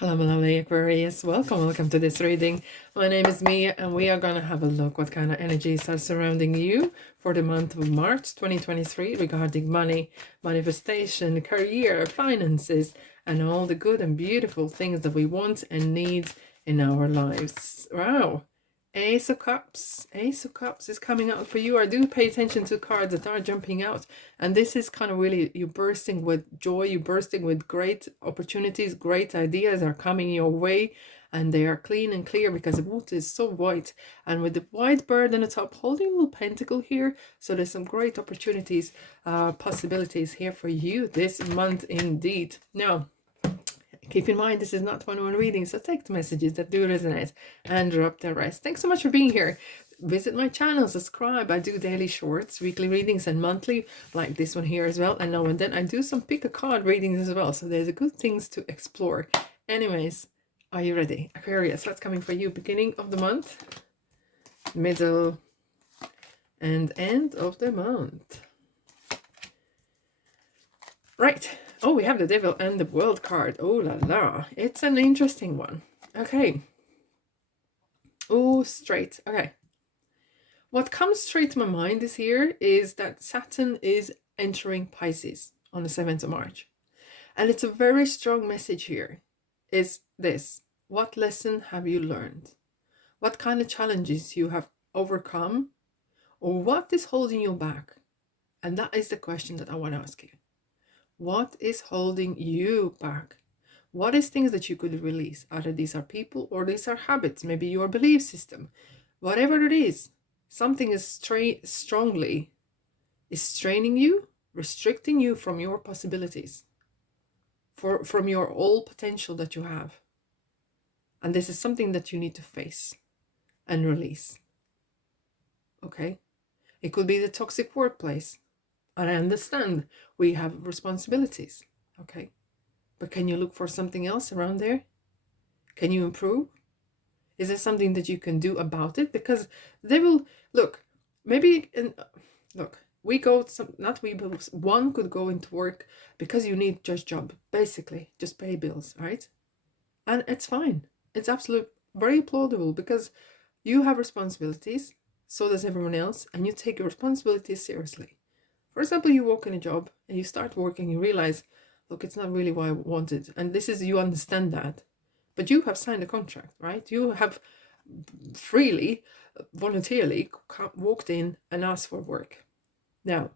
Hello, my lovely Aquarius. Welcome to this reading. My name is Mia, and we are going to have a look what kind of energies are surrounding you for the month of March 2023 regarding money, manifestation, career, finances, and all the good and beautiful things that we want and need in our lives. Wow. Ace of Cups. Ace of Cups is coming out for you. I do pay attention to cards that are jumping out. And this is kind of really, you're bursting with joy. You're bursting with great opportunities. Great ideas are coming your way. And they are clean and clear because the water is so white. And with the white bird on the top, holding a little pentacle here. So there's some great opportunities, possibilities here for you this month indeed. Now, keep in mind, this is not one-on-one reading, so take the messages that do resonate and drop the rest. Thanks so much for being here. Visit my channel, subscribe. I do daily shorts, weekly readings, and monthly, like this one here as well. And now and then I do some pick a card readings as well. So there's a good things to explore. Anyways, are you ready? Aquarius, what's coming for you? Beginning of the month, middle, and end of the month. Right. Oh, we have the Devil and the World card. Oh la la. It's an interesting one. Okay. Oh, straight. Okay. What comes straight to my mind this year is that Saturn is entering Pisces on the 7th of March. And it's a very strong message here. Is this: what lesson have you learned? What kind of challenges you have overcome? Or what is holding you back? And that is the question that I want to ask you. What is holding you back? What is things that you could release? Either these are people or these are habits, maybe your belief system. Whatever it is, something is strongly is straining you, restricting you from your possibilities, from your all potential that you have. And this is something that you need to face and release. Okay? It could be the toxic workplace. And I understand we have responsibilities, okay? But can you look for something else around there? Can you improve? Is there something that you can do about it? Because they will, look, maybe, we go, not we, but one could go into work because you need just job, basically, just pay bills, right? And it's fine. It's absolutely very applaudable because you have responsibilities, so does everyone else, and you take your responsibilities seriously. For example, you walk in a job and you start working, you realize, look, it's not really what I wanted. And this is, you understand that. But you have signed a contract, right? You have freely, voluntarily walked in and asked for work. Now,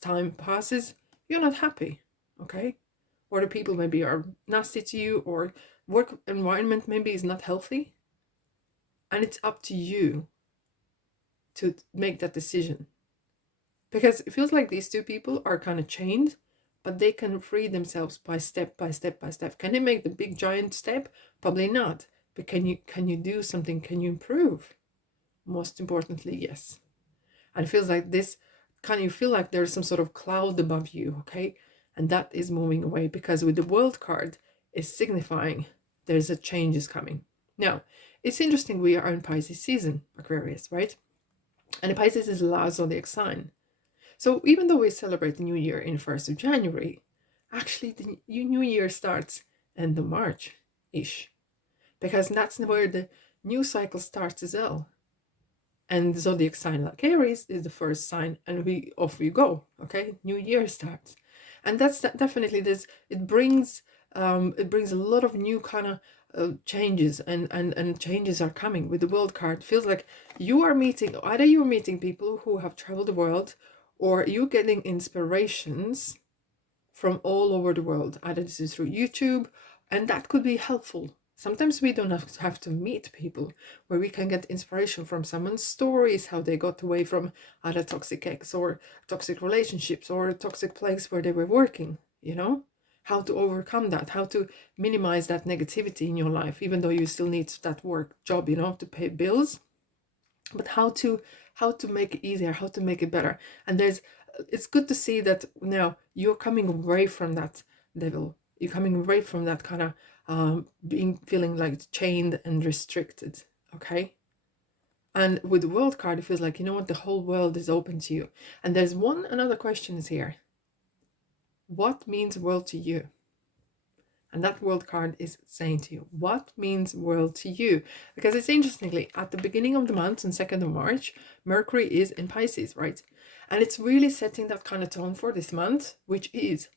time passes, you're not happy, okay? Or the people maybe are nasty to you, or work environment maybe is not healthy. And it's up to you to make that decision. Because it feels like these two people are kind of chained, but they can free themselves by step by step by step. Can they make the big giant step? Probably not. But can you do something? Can you improve? Most importantly, yes. And it feels like this, you feel like there's some sort of cloud above you, okay? And that is moving away, because with the World card, is signifying there's a change is coming. Now, it's interesting, we are in Pisces season, Aquarius, right? And Pisces is the last zodiac sign. So even though we celebrate the New Year in 1st of January, actually the New Year starts end of March-ish. Because that's where the new cycle starts as well. And the zodiac sign like Aries is the first sign, and off we go, okay? New Year starts. And that's definitely this, it brings a lot of new kind of changes, and changes are coming with the World card. It feels like you're meeting people who have traveled the world, or you're getting inspirations from all over the world. Either this is through YouTube, and that could be helpful. Sometimes we don't have to meet people, where we can get inspiration from someone's stories, how they got away from either toxic ex or toxic relationships or a toxic place where they were working, how to overcome that, how to minimize that negativity in your life, even though you still need that work job, to pay bills, but how to make it easier, how to make it better. And it's good to see that now you're coming away from that devil. You're coming away from that kind of feeling like chained and restricted, okay? And with the World card, it feels like, the whole world is open to you. And there's another question is here. What means world to you? And that world card is saying to you, what means world to you? Because it's interestingly, at the beginning of the month, on 2nd of March, Mercury is in Pisces, right? And it's really setting that kind of tone for this month, which is,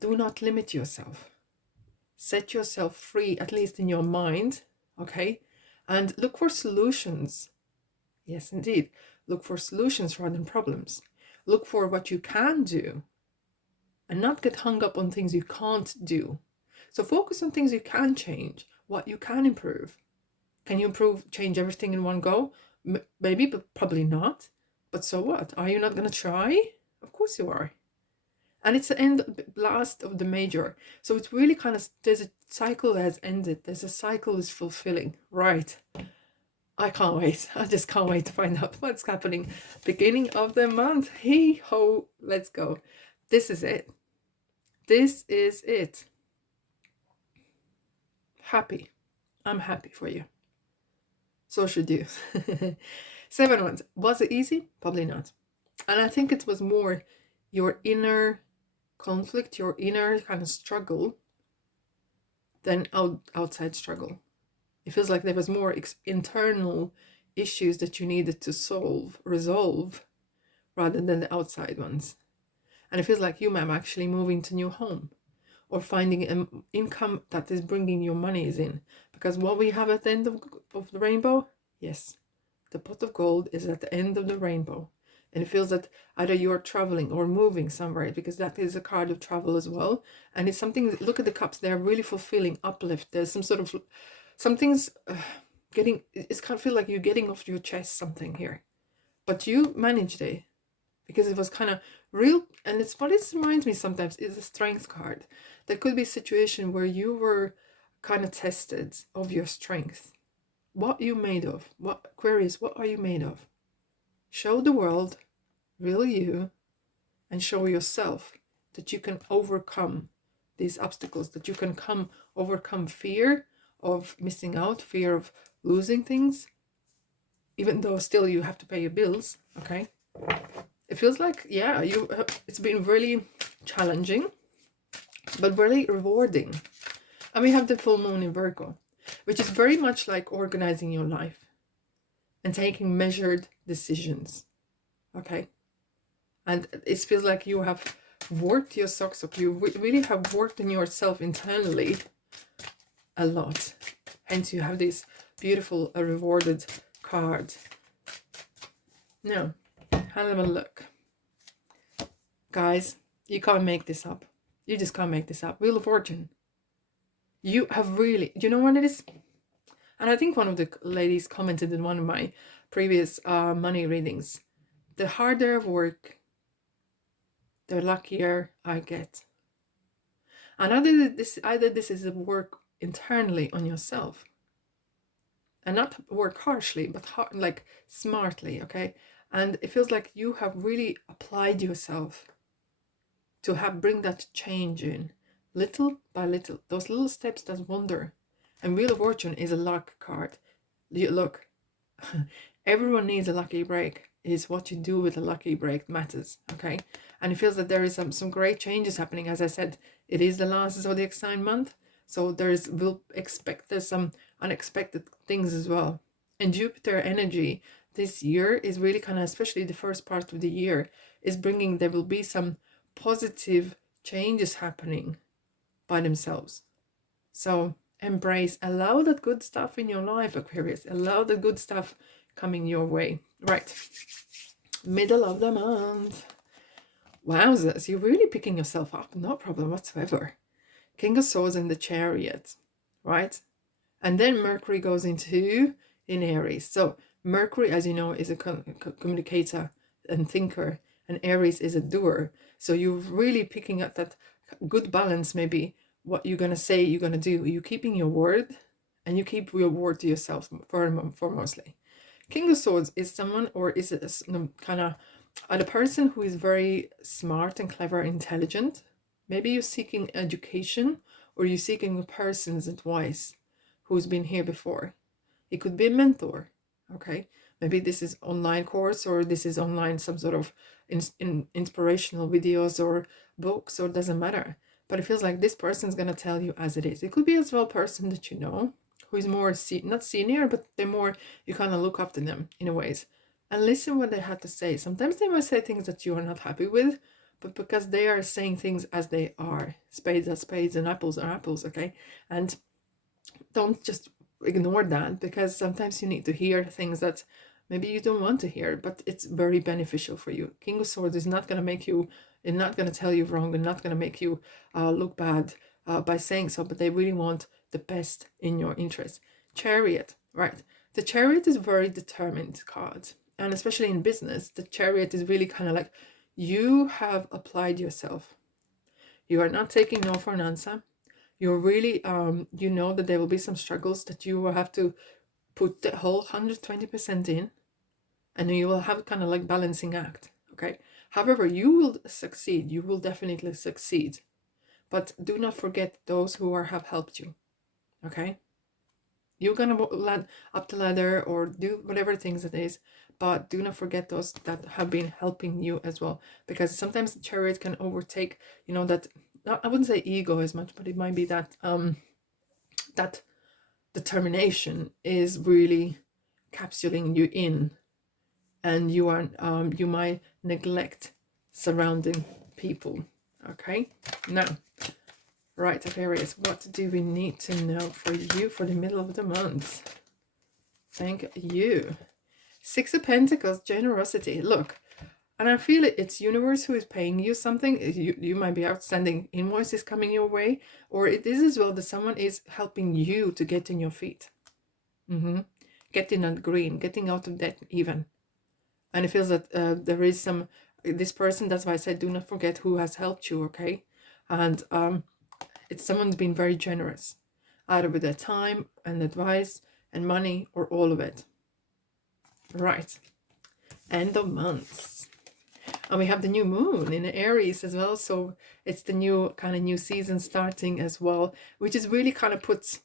do not limit yourself. Set yourself free, at least in your mind, okay? And look for solutions. Yes, indeed. Look for solutions rather than problems. Look for what you can do and not get hung up on things you can't do. So focus on things you can change, what you can improve. Can you change everything in one go? Maybe, but probably not. But so what? Are you not going to try? Of course you are. And it's the last of the major. So it's really kind of, there's a cycle that has ended. There's a cycle is fulfilling. Right. I can't wait. I just can't wait to find out what's happening. Beginning of the month. Hey ho, let's go. This is it. This is it. Happy. I'm happy for you. So should you. 7 months. Was it easy? Probably not. And I think it was more your inner conflict, your inner kind of struggle than outside struggle. It feels like there was more internal issues that you needed to resolve, rather than the outside ones. And it feels like you, ma'am, actually moving to new home or finding an income that is bringing your monies in. Because what we have at the end of the rainbow, yes, the pot of gold is at the end of the rainbow. And it feels that either you're traveling or moving somewhere, because that is a card of travel as well. And it's something, look at the cups, they're really fulfilling, uplift. There's some sort of, something's it's kind of feel like you're getting off your chest something here. But you managed it, because it was kind of real. And it's what it reminds me sometimes is a strength card. There could be a situation where you were kind of tested of your strength. What you made of? What, Aquarius, what are you made of? Show the world, real you, and show yourself that you can overcome these obstacles, that you can overcome fear of missing out, fear of losing things, even though still you have to pay your bills, okay? It feels like, yeah, it's been really challenging, but really rewarding. And we have the full moon in Virgo, which is very much like organizing your life and taking measured decisions, okay? And it feels like you have worked your socks up. You really have worked on yourself internally a lot. Hence you have this beautiful rewarded card. Now, have a look. Guys, you can't make this up. You just can't make this up. Wheel of Fortune. You have really, you know what it is? And I think one of the ladies commented in one of my previous money readings. The harder I work, the luckier I get. And either this is a work internally on yourself. And not work harshly, but like smartly, okay? And it feels like you have really applied yourself to bring that change in, little by little. Those little steps that wonder. And Wheel of Fortune is a luck card. Look, everyone needs a lucky break. Is what you do with a lucky break matters, okay? And it feels that there is some great changes happening. As I said, it is the last zodiac sign month, so there's some unexpected things as well. And Jupiter energy this year is really kind of, especially the first part of the year, is bringing, there will be some positive changes happening by themselves. So embrace, allow that good stuff in your life, Aquarius. Allow the good stuff coming your way. Right, middle of the month. Wowzers, you're really picking yourself up. No problem whatsoever. King of Swords and the Chariot, right? And then Mercury goes in Aries. So Mercury, as you know, is a communicator and thinker, and Aries is a doer. So you're really picking up that good balance, maybe what you're going to say, you're going to do. You're keeping your word, and you keep your word to yourself foremostly. King of Swords is someone, or is it kind of a person who is very smart and clever, intelligent. Maybe you're seeking education, or you're seeking a person's advice who's been here before. It could be a mentor, okay? Maybe this is online course, or this is online some sort of inspirational videos or books, or doesn't matter. but it feels like this person's going to tell you as it is. It could be as well a person that you know, who is more, not senior, but they're more, you kind of look up to them in a ways. And listen what they had to say. Sometimes they might say things that you are not happy with, but because they are saying things as they are. Spades are spades and apples are apples, okay? And don't just ignore that, because sometimes you need to hear things that maybe you don't want to hear, but it's very beneficial for you. King of Swords is not going to make you, and not going to tell you wrong, and not going to make you look bad by saying so, but they really want the best in your interest. Chariot, right? The Chariot is a very determined card, and especially in business, the Chariot is really kind of like, you have applied yourself. You are not taking no for an answer. You're really, you know that there will be some struggles that you will have to put the whole 120% in, and you will have kind of like balancing act, okay? However, you will succeed. You will definitely succeed. But do not forget those who have helped you, okay? You're going to land up the ladder or do whatever things it is, but do not forget those that have been helping you as well. Because sometimes the Chariot can overtake, you know, that, I wouldn't say ego as much, but it might be that that determination is really capsuling you in, and you are you might neglect surrounding people. Okay, now, right, Aquarius, what do we need to know for you for the middle of the month? Thank you. Six of Pentacles, generosity. Look, and I feel it's universe who is paying you something. You might be outstanding invoices coming your way, or it is as well that someone is helping you to get in your feet. Getting on green, getting out of debt even. And it feels that there is some, this person, that's why I said do not forget who has helped you, okay? And it's someone's been very generous, either with their time and advice and money, or all of it. Right, end of months. And we have the new moon in Aries as well. So it's the new kind of new season starting as well, which is really kind of puts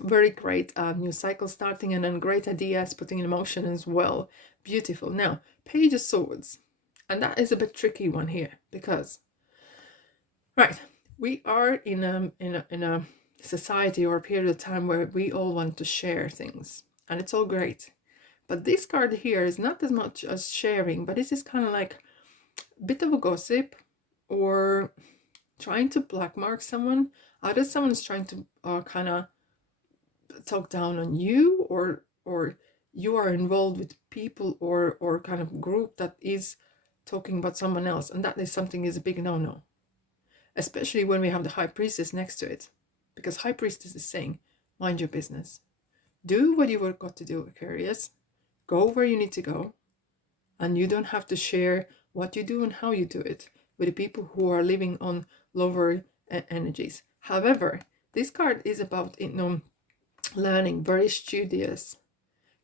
very great new cycle starting, and then great ideas putting in motion as well. Beautiful. Now, Page of Swords. And that is a bit tricky one here, because, right, we are in a society or a period of time where we all want to share things, and it's all great. But this card here is not as much as sharing, but it's just kind of like a bit of a gossip, or trying to blackmark someone. Either someone's trying to kind of talk down on you, or you are involved with people or kind of group that is talking about someone else, and that is something is a big no-no, especially when we have the High Priestess next to it, because High Priestess is saying, mind your business, do what you were got to do, Aquarius. Go where you need to go, and you don't have to share what you do and how you do it with the people who are living on lower energies. However, this card is about, you know, learning, very studious.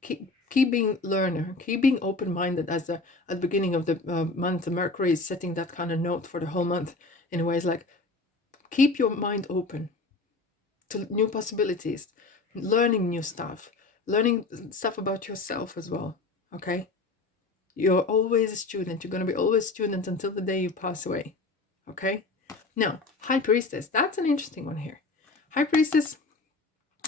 Keep being learner, keep being open-minded. As at the beginning of the month, Mercury is setting that kind of note for the whole month in a way. It's like, keep your mind open to new possibilities, learning new stuff, learning stuff about yourself as well, okay? You're always a student. You're going to be always a student until the day you pass away, okay? Now, High Priestess, that's an interesting one here. High Priestess,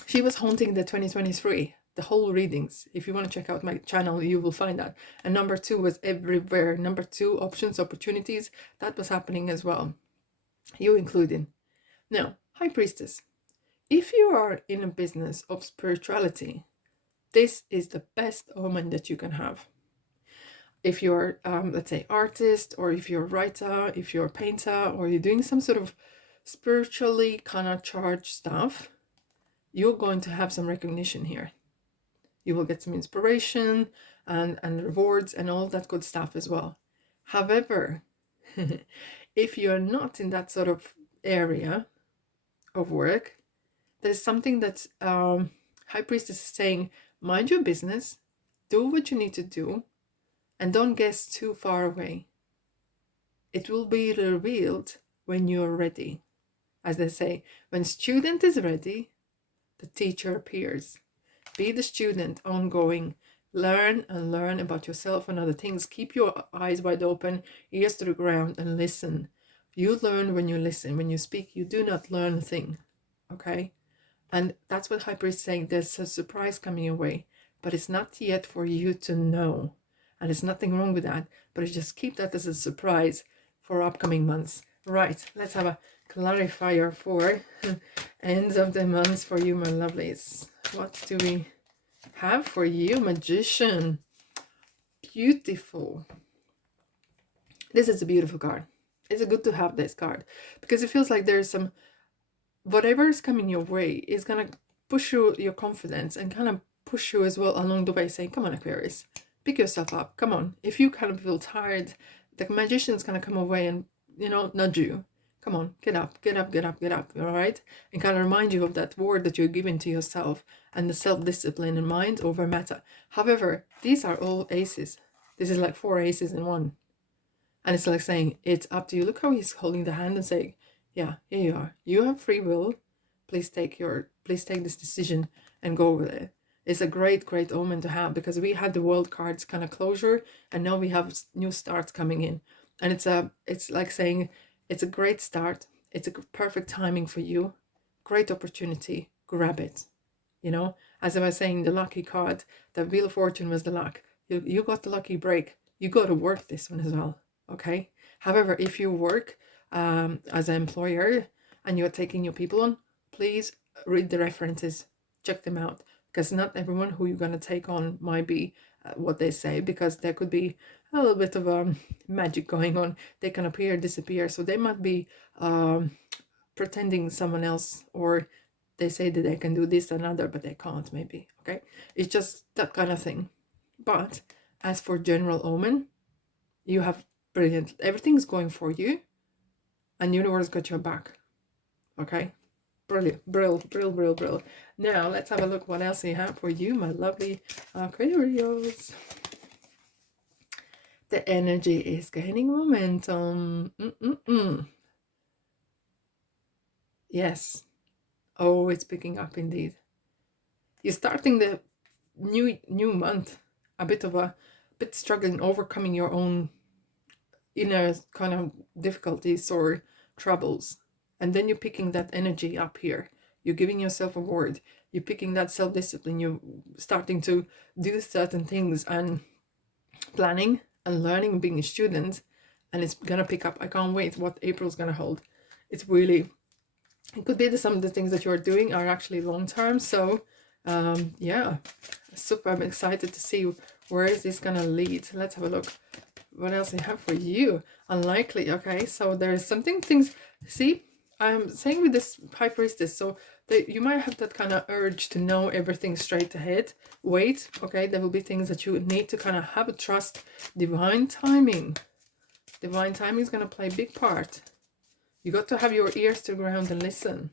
she was haunting the 2023, the whole readings. If you want to check out my channel, you will find that. And number 2 was everywhere. Number 2, options, opportunities, that was happening as well, you included. Now, High Priestess, if you are in a business of spirituality, this is the best omen that you can have. If you're, let's say, artist, or if you're a writer, if you're a painter, or you're doing some sort of spiritually kind of charged stuff, you're going to have some recognition here. You will get some inspiration and rewards and all that good stuff as well. However, if you're not in that sort of area of work, there's something that High Priestess is saying, mind your business, do what you need to do, and don't guess too far away. It will be revealed when you're ready. As they say, when student is ready, the teacher appears. Be the student, ongoing. Learn and learn about yourself and other things. Keep your eyes wide open, ears to the ground, and listen. You learn when you listen. When you speak, you do not learn a thing. Okay? And that's what High Priest is saying. There's a surprise coming your way, but it's not yet for you to know. And there's nothing wrong with that, but you just keep that as a surprise for upcoming months. Right, let's have a clarifier for ends of the month for you, my lovelies. What do we have for you, Magician? Beautiful. This is a beautiful card. It's good to have this card because it feels like there's some, whatever is coming your way is going to push you, your confidence, and kind of push you as well along the way, saying, come on, Aquarius, pick yourself up. Come on. If you kind of feel tired, the Magician is going to come away and, you know, nudge you. Come on, get up, get up, get up, get up, all right? And kind of remind you of that word that you're giving to yourself and the self-discipline in mind over matter. However, these are all aces. This is like 4 aces in one. And it's like saying, it's up to you. Look how he's holding the hand and saying, yeah, here you are. You have free will. Please take this decision and go with it. It's a great, great omen to have, because we had the world cards kind of closure, and now we have new starts coming in. And it's like saying, it's a great start. It's a perfect timing for you. Great opportunity. Grab it. You know, as I was saying, the lucky card, the Wheel of Fortune was the luck. You got the lucky break. You got to work this one as well. Okay. However, if you work as an employer and you're taking your people on, please read the references, check them out, because not everyone who you're going to take on might be what they say, because there could be a little bit of magic going on. They can appear, disappear, so they might be pretending someone else, or they say that they can do this and another, but they can't, maybe. Okay, it's just that kind of thing. But as for general omen, you have brilliant, everything's going for you, and universe got your back. Okay, brilliant, brill. Now let's have a look what else we have for you, my lovely Aquarius. The energy is gaining momentum. Yes. Oh, it's picking up indeed. You're starting the new month a bit struggling, overcoming your own inner kind of difficulties or troubles, and then you're picking that energy up here. You're giving yourself a word. You're picking that self-discipline. You're starting to do certain things and planning and learning, being a student, and it's gonna pick up. I can't wait what April's gonna hold. It's really, it could be that some of the things that you're doing are actually long term. So yeah, super. I'm excited to see where is this gonna lead. Let's have a look what else I have for you. Unlikely. Okay, so there's something, things, see, I'm saying with this High Priestess, so that you might have that kind of urge to know everything straight ahead. Wait, okay, there will be things that you need to kind of have a trust. Divine timing is going to play a big part. You got to have your ears to the ground and listen.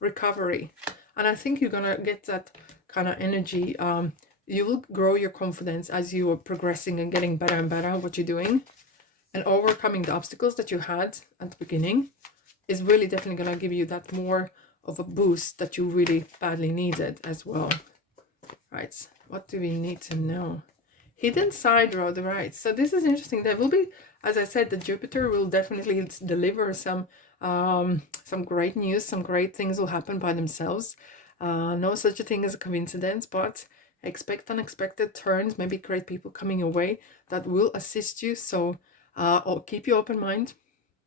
Recovery, and I think you're gonna get that kind of energy. You will grow your confidence as you are progressing and getting better and better at what you're doing, and overcoming the obstacles that you had at the beginning is really definitely going to give you that more of a boost that you really badly needed as well. Right, what do we need to know? Hidden side road, right? So this is interesting. There will be, as I said, the Jupiter will definitely deliver some great news. Some great things will happen by themselves. No such a thing as a coincidence, but expect unexpected turns, maybe great people coming your way that will assist you. So keep your open mind,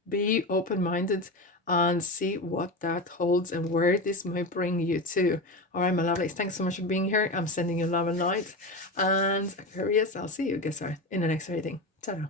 be open-minded, and see what that holds and where this might bring you to. All right, my lovelies, thanks so much for being here. I'm sending you love and light, and Aquarius, I'll see you, guess what, in the next reading. Ta-da.